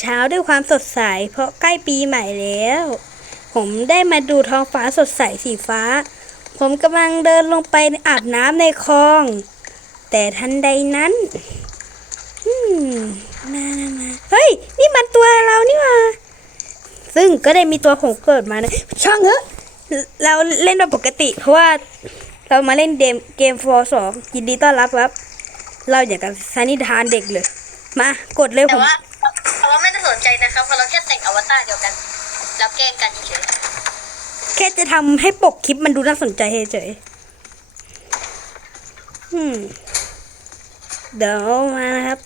เช้าด้วยความสดใส เพราะใกล้ปีใหม่แล้ว ผมได้มาดูท้องฟ้าสดใสสีฟ้า ผมกำลังเดินลงไปอาบน้ำในคลอง แต่ทันใดนั้นมมามามาเฮ้ย นี่มันตัวเรานี่ว่าซึ่งก็ได้มีตัวผมเกิดมานะช่างเถอะเราเล่นแบบปกติ เพราะว่าเรามาเล่นเกมเกมฟอร์สองยินดีต้อนรับครับ เราอย่ากับสนิทานเด็กเลย มากดเลยผแต่มว่า เพราะว่าไม่ได้สนใจนะครับเพราะเราแค่แต่งอวตารเดียวกัน แล้วแกล้งกันเฉยแค่จะทำให้ปกคลิปมันดูน่าสนใจเฉยๆอืมเดี๋ยวมานะครับ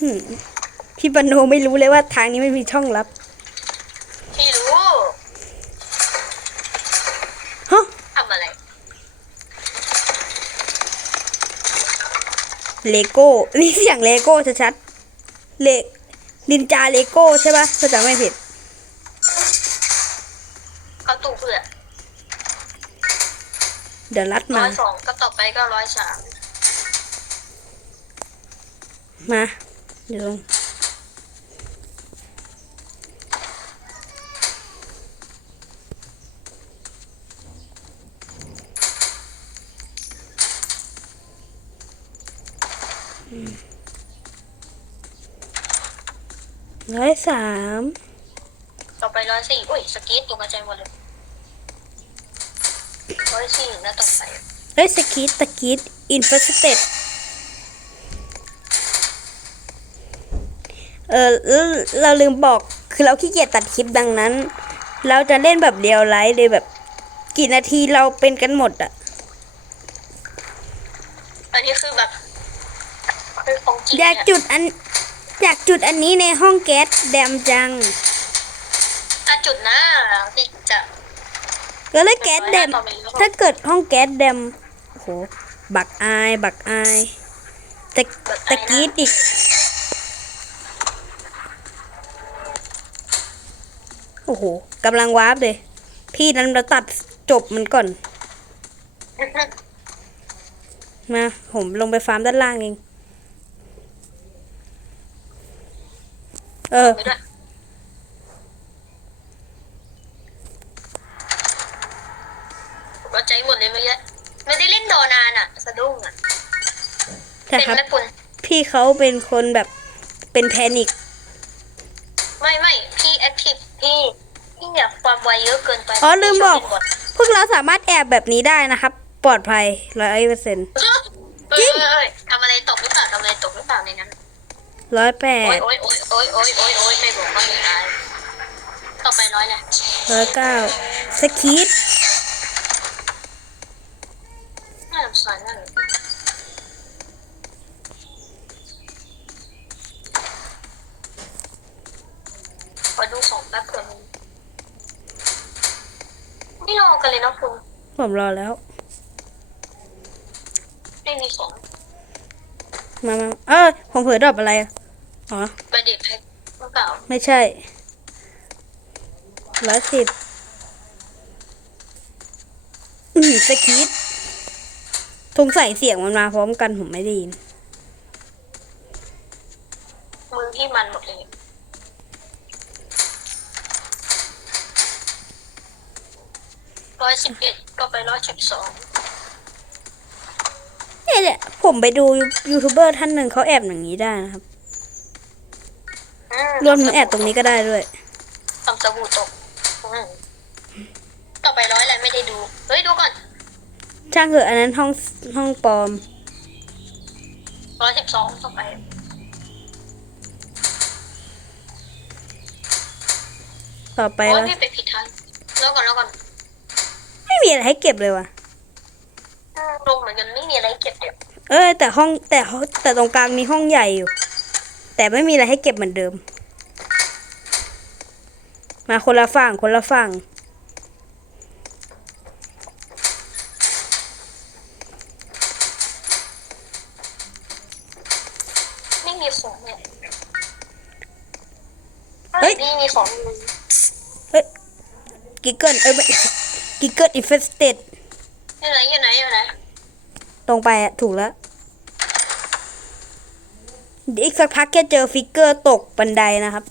อืมพี่ปนโนไม่รู้เลยว่าทางนี้ไม่มีช่องลับๆที่รู้ฮะทำอะไรเลโก้นี่เสียงเลโก้ชัดๆ เลนินจาเลโก้ใช่ปะถ้าจำไม่ผิดเขาตู่เพื่อเดี๋ยวรัดร้มาอยสองก็ต่อไปก็ร้อยสามมาเดี๋ยวลง ร้อยสามต่อไปร้อยสี่อุ้ยสกีตตกใจหมดเลยร้อยสี่แล้วต่อไปเอ้ยสกีตตะกีดอินฟ s สเต d เออเราเราลืมบอกคือเราขี้เกียจตัดคลิปดังนั้น เราจะเล่นแบบเดียวไลฟ์เลยแบบ กี่นาทีเราเป็นกันหมดอะอันนี้คือแบบคือของจริงอยากเนี่ยจุดอัน อยากจุดอันนี้ในห้องแก๊สแดมจังถ้าจุดหน้าที่จะก็เลยแก๊สแดมถ้าเกิดห้องแก๊สแดมโอ้โหบักอายบักอายตะตะกรีดอีกโอ้โหกำลังวาร์ปเลย พี่นั้นเราตัดจบมันก่อน มา ผมลงไปฟาร์มด้านล่างเอง เออ ไปด้วยก็ใจหมดเลยเมื่อกี้ไม่ได้เล่นโดนานอะ สะดุ้งอะแต่เป็นครับ ไหมคุณพี่เขาเป็นคนแบบเป็นแพนิคไม่ไม่พี่แอคทีฟพี่พี่อยากความไวเยอะเกินไปอ๋อลืมบอกพี่ชเป็นพวกเราสามารถแอบแบบนี้ได้นะครับ ปลอดภัยร้อยเปอร์เซ็นต์บอทเอ้ยเอ้ยเอ้ยทำอะไรตกหรือเปล่าทำอะไรตกหรือเปล่าในนั้นร้อยแปโอ้ดยโอ้ยโอ้ย โอ้ยโอ้ยโอ้ยโอ้ยไม่บอกก็ไม่อายต่อไปร้อยนะร้อยเก้าสกีดน่าสงสารนั่นขอดูของแป๊บเผื่อมีไม่รอกันเลยนะคุณ ผมรอแล้ว ไม่มีของ มามาเออผมเผลอดรอปอะไรอะอ๋ ไม่ใช่ร้อยสิบอืมสกีดสงสัยเสียงมันมาพร้อมกันผมไม่ได้ยิน มือที่มันหมดเลย ร้อยสิบเอ็ดก็ไปร้อยสิบสองเนี่ยแหละ ผมไปดูยูทูบเบอร์ท่านหนึ่งเขาแอบอย่างนี้ได้นะครับ รวมถึงแอบตรงนี้ก็ได้ด้วยทำสบู่ตกอืมต่อไปร้อยอะไรไม่ได้ดู เฮ้ยดูก่อนช่างเถอะอันนั้นห้องห้องปลอม ร้อยสิบสองต่อไป ต่อไปโอ้ยแล้วพี่ไปผิดทางแล้วก่อนแล้วก่อนไม่มีอะไรให้เก็บเลยว่ะ อืมลงเหมือนกันไม่มีอะไรเก็บเดี๋ยวเออแต่ห้องแต่ห้องแต่ตรงกลางมีห้องใหญ่อยู่ แต่ไม่มีอะไรให้เก็บเหมือนเดิม มาคนละฝั่งคนละฝั่งไม่มีของเนี่ยเฮ้ยนี่มีของอยู่กิเกิลเอ้ยไม่กิเกิลอินเฟสเตดอยู่ไหนอยู่ไหนอยู่ไหนตรงไปอะถูกแล้วเดี๋ยวอีกสักพักจะเจอฟิกเกอร์ตกบันไดนะครับ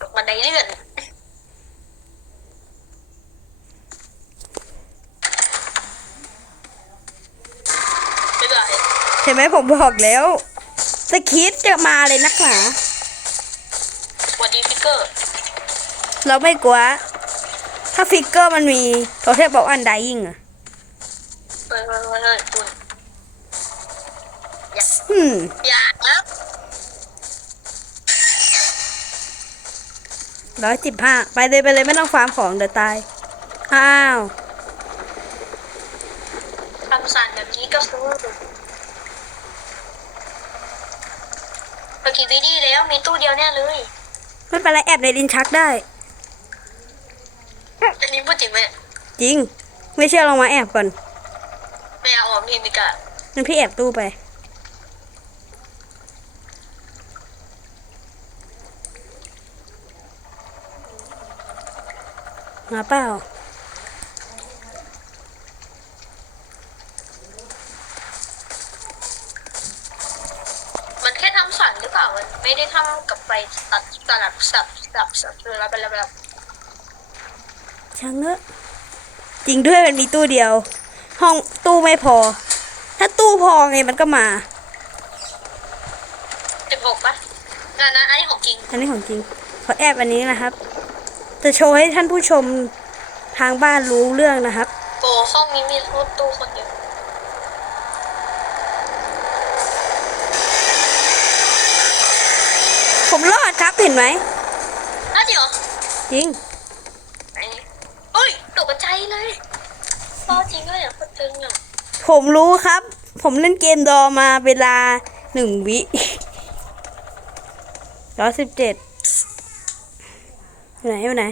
ตกบันไดเลื่อนไม่เป็นไร เห็นไห มผมบอกแล้วสคิดจะมาเลยนักหนาสวัสดีฟิกเกอร์ เราไม่กลัว ถ้าฟิกเกอร์มันมีโทเทมบอกอันไดยิงอะเฮ้ยเฮ้ยเฮ้ยเฮ้ยคุณอืมอย่านะร้อยสิบห้าไปเลยไปเลยไม่ต้องฟาร์มของเดี๋ยวตาย อ้าวคำสั่นแบบนี้ก็คือ เมื่อกี้วีดีแล้วมีตู้เดียวแน่เลย ไม่เป็นไรแอบในดินชักได้ อันนี้พูดจริงไหมจริง ไม่เชื่อลองมาแอบก่อนไม่เอาออกพี่มิกะงั้นพี่แอบตู้ไป มาเปล่า มันแค่ทำสั่นหรือเปล่า มัน ได้ทำกับไฟตัดสลับสับสับสับเวลาไปแล้วแบบช่างเถอะจริงด้วยมันมีตู้เดียว ห้องตู้ไม่พอ ถ้าตู้พอไงมันก็มาสิบหกปะงานนั้นอันนี้ของจริง อันนี้ของจริง ขอแอบอันนี้นะครับ จะโชว์ให้ท่านผู้ชมทางบ้านรู้เรื่องนะครับโอ้ห้องนี้มีรถตู้คนเดียว ผมรอดครับเห็นไหมน่าจริงเหรอจริงไหนเอ้ยตกใจเลยรอจริงด้วยอะโคตรตึงอะผมรู้ครับ ผมเล่นเกมดอมาเวลาหนึ่งวิร้อยสิบเจ็ดไหนอยู่ไหน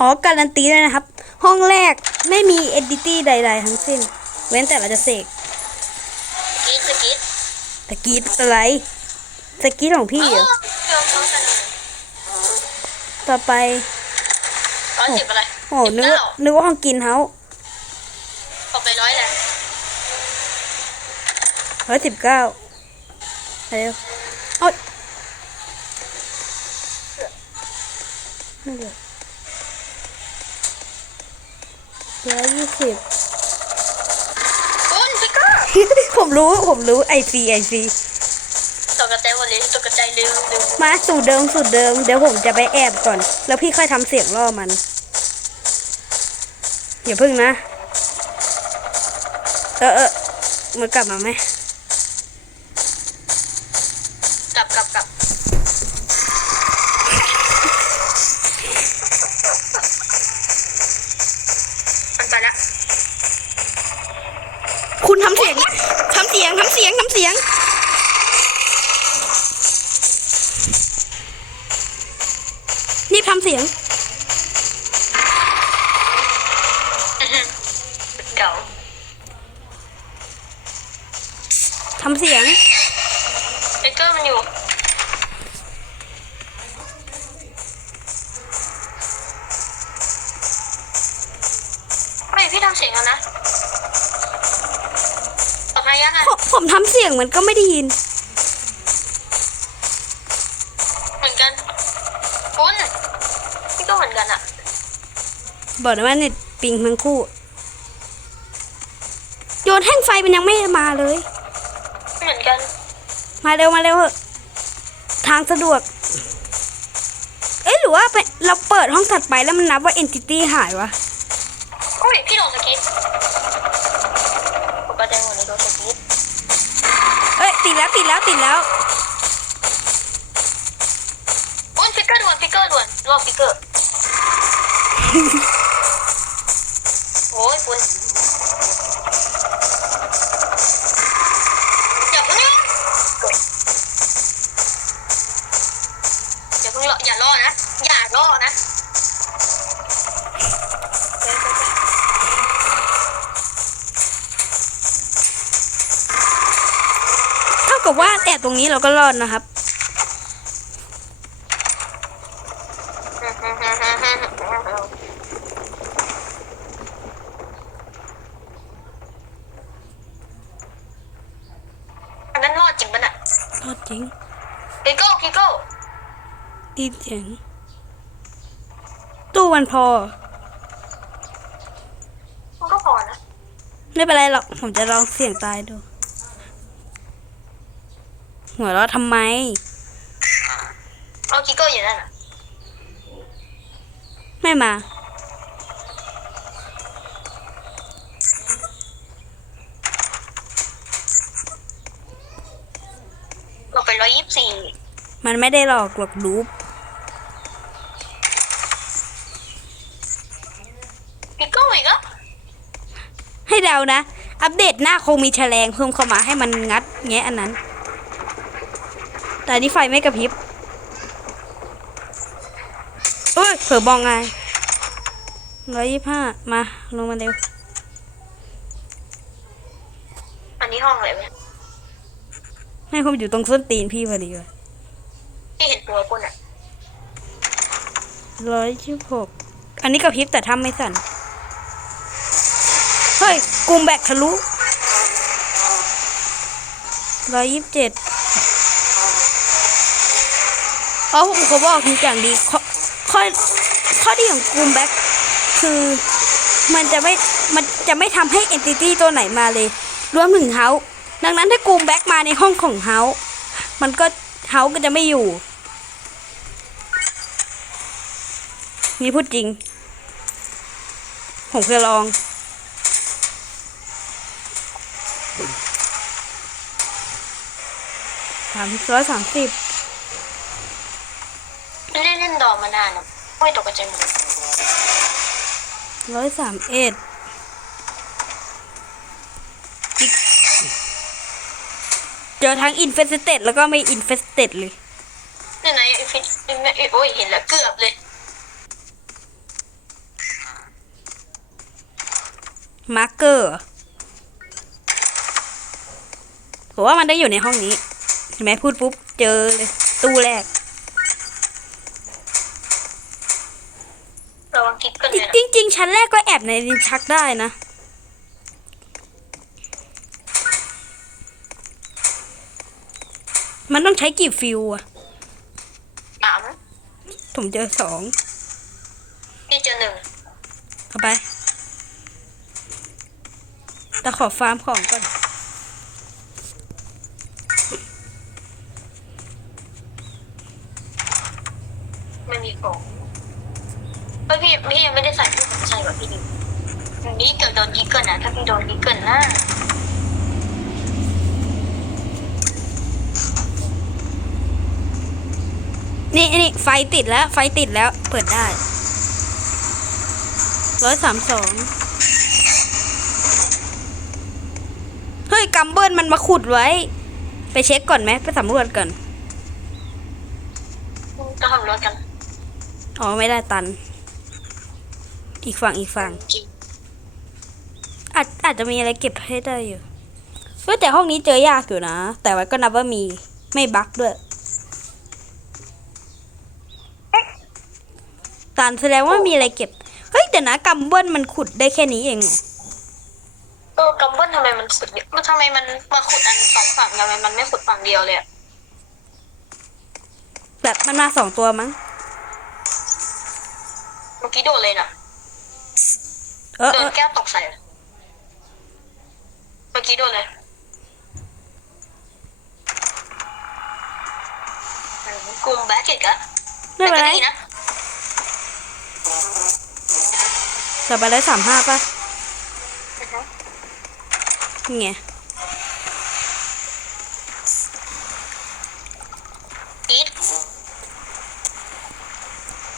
อ๋อการันตีเลยนะครับ ห้องแรกไม่มีเอดิตี้ใด ๆ ทั้งสิ้น เว้นแต่เราจะเสกกรีดสกรีดสกีดอะไรสกีดของพี่เหรอเดี๋ยวพร้อมกันเลยต่อไป ร้อยสิบอะไรโอ้โหนึกว่านึกว่าห้องกินเฮาออกไปร้อยแหละร้อยสิบเก้าเร็วเอาไม่เหลือร้อยยี่สิบคุณฟิกเกอร์ ผมรู้ผมรู้ไอซีไอซีตกกระจายหมดเลยตกกระจายลืมลืมมาสูตรเดิมสูตรเดิมเดี๋ยวผมจะไปแอบก่อน แล้วพี่ค่อยทำเสียงล่อมันอย่าพึ่งนะ เออเออมันกลับมาไหม ทำเสียง เก่าทำเสียงฟิกเกอร์มันอยู่ ไม่พี่ทำเสียงแล้วนะต่อไปยังไงผมผมทำเสียงมันก็ไม่ได้ยิน บอกเลยว่าเน็ตปิงทั้งคู่ โยนแท่งไฟมันยังไม่มาเลย เหมือนกัน มาเร็วมาเร็วเถอะทางสะดวก เอ๊ะหรือว่าไปเราเปิดห้องถัดไปแล้วมันนับว่า entity หายวะโอ้ยพี่โดนสกิดผมก็ได้หมดเลยโดนสกิดเอ้ยติดแล้วติดแล้วติดแล้วโอ้ยฟิกเกอร์ด่วนฟิกเกอร์ด่วนรอบฟิกเกอร์ โอ้ยคุณอย่าเพิ่งอย่าเพิ่งอย่าล่อนะ อย่าล่อนะเท่ากับว่าแอบตรงนี้เราก็รอดนะครับ เจริงปะน่ะ รอดจริงกิโก้กิโก้ไดีเสียงตู้มันพอ มันก็พอนะไม่เป็นไรหรอก ผมจะลองเสี่ยงตายดู หัวเราะทำไม เอากิโก้อยู่นั่นน่ะไม่มา เราไปร้อยยี่สิบสี่ มันไม่ได้หลอกหลอกดูปกิโก้อีกอะให้เดานะ อัปเดตหน้าคงมีแฉลงเพิ่มเข้ามาให้มันงัดแงะอันนั้น แต่อันนี่ไฟไม่กระพริบเอ้ยเผลอบองไงร้อยยี่ห้ามาลงมาเร็ว อันนี้ห้องอะไรวะให้ผมอยู่ตรงส้นตีนพี่พอดีเลย ที่เห็นตัวคุณอะ ร้อยยี่หกอันนี้กระพริบแต่ทำไม่สั่น เฮ้ยกลุ่มแบกทะลุร้อยยี่สิบเจ็ดอ๋อผมเขาบอกทุกอย่างดีข้อข้อข้อดีของกลุ่มแบ็คคือมันจะไม่มันจะไม่ทำให้เอนติตี้ตัวไหนมาเลย รวมถึงเฮาดังนั้นถ้ากลุ่มแบ็คมาในห้องของเฮา มันก็เฮาก็จะไม่อยู่ นี่พูดจริง ผมเคยลอง สามร้อยสามสิบไม่ได้เล่นดอมมานานอะไม่ตกใจหมดร้อยสามเอ็ดเจอทั้งอินเฟสเต็ดแล้วก็ไม่อินเฟสเต็ดเลยนี่ไหนไอ้ฟิตไอ้แม่ไอ้โอ้ยเห็นแล้วเกือบเลย มาร์กเกอร์ผมว่ามันได้อยู่ในห้องนี้เห็นไหมพูดปุ๊บเจอเลยตู้แรกระวังทิปกันจเลยนะริงจริงๆชั้นแรกก็แอบในลิ้นชักได้นะ มันต้องใช้กี่ฟิวอะสามผมเจอสอง พี่เจอหนึ่ง เอาไป แต่ขอฟาร์มของก่อนไม่มีของเฮ้ยพี่พี่ยังไม่ได้ใส่พี่ผมใส่กับพี่ดิวอย่างนี้เกิดโดนยิกเกิลนะถ้าพี่โดนยิกเกิลนะนี่นี่ไฟติดแล้ว ไฟติดแล้ว เปิดได้ร้อยสามสองเฮ้ย กัมเบิลมันมาขุดไว้ ไปเช็คก่อนไหมไปสำรวจก่อนจะทำรถกันอ๋อไม่ได้ตัน อีกฝั่งอีกฝั่งอาจอาจจะมีอะไรเก็บให้ได้อยู่เฮ้แต่ห้องนี้เจอยากอยู่นะ แต่ว่าก็นับว่ามีไม่บั๊กด้วยตันแสดงว่ามีอะไรเก็บ เฮ้ยแต่นะกัมเบิลมันขุดได้แค่นี้เองเหรอ ออกัมเบิลทำไมมันสุดเยอะมันทำไมมันมาขุดอันสองฝั่งทำไมมันไม่ขุดฝั่งเดียวเลยอะแบบมันมาสองตัวมั้ง เมื่อกี้โดนเลยน่ะเออโดเอนอแก้วตกใส่อะเมื่อกี้โดนเลยอืมกลุ่มแบ็กอีกอะไม่เป็นไรแต่ก็ดีนะต่อไปเลยสามห้าป่ะอือฮึ นี่ไงอีท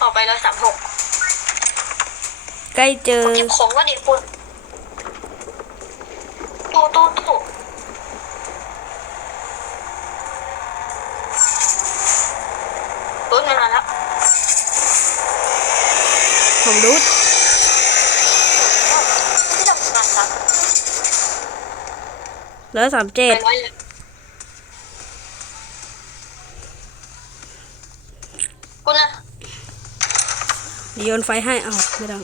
ออกไปเลยสามหกใกล้เจอ เก็บของก็เด็กคุณตู้ตู้ตู้รถมันมาแล้วผมรู้ แล้วสามเจ็ไปดไว้เลยคุณนะโยนไฟให้เอาไม่ต้อง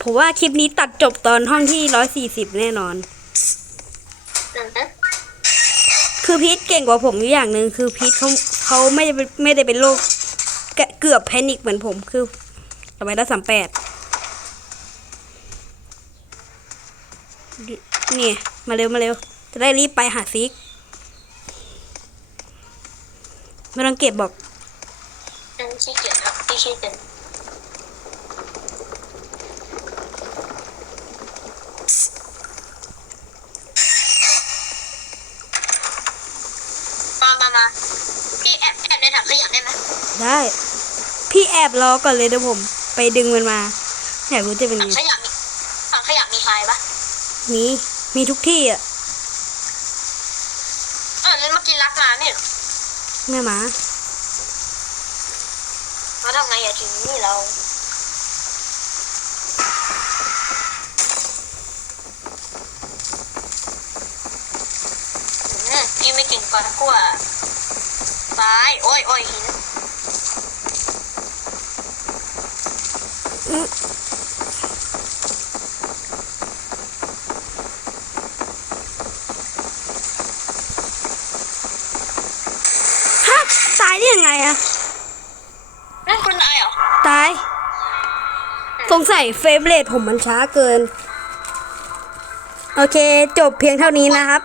ผมว่าคลิปนี้ตัดจบตอนห้องที่ร้อยสี่สิบแน่นอนอือฮึคือพีทเก่งกว่าผมอยู่อย่างหนึ่งคือพีทเขาเขาไม่ได้เป็นไม่ได้เป็นโรคแกะ เกือบแพนิคเหมือนผมคือต่อไปแล้วสามแปดนี่มาเร็วมาเร็ว จะได้รีบไปหาซิกไม่ต้องเก็บบอกขี้เกียจครับขี้เกียจมามามาพี่แอบแอบใน ถังขยะได้ไหมได้ พี่แอบรอก่อนเลยเดี๋ยวผม ไปดึงมันมาอยากรู้จะเป็นถังไงขยะมีถังขยะมีไฮปะมีมีทุกที่อะเออนั้นเมื่อกี้รักมาไม่เหรอแม่หมาแล้วทำไงอะถึงนี่เราอืมพี่ไม่เก่งกว่ากลัว ตาย โอ้ยโอ้ยหินฮะตายได้ยังไงอะนั่นคุณนายเหรอตาย สงสัยเฟเบรตผมมันช้าเกิน โอเค จบเพียงเท่านี้นะครับ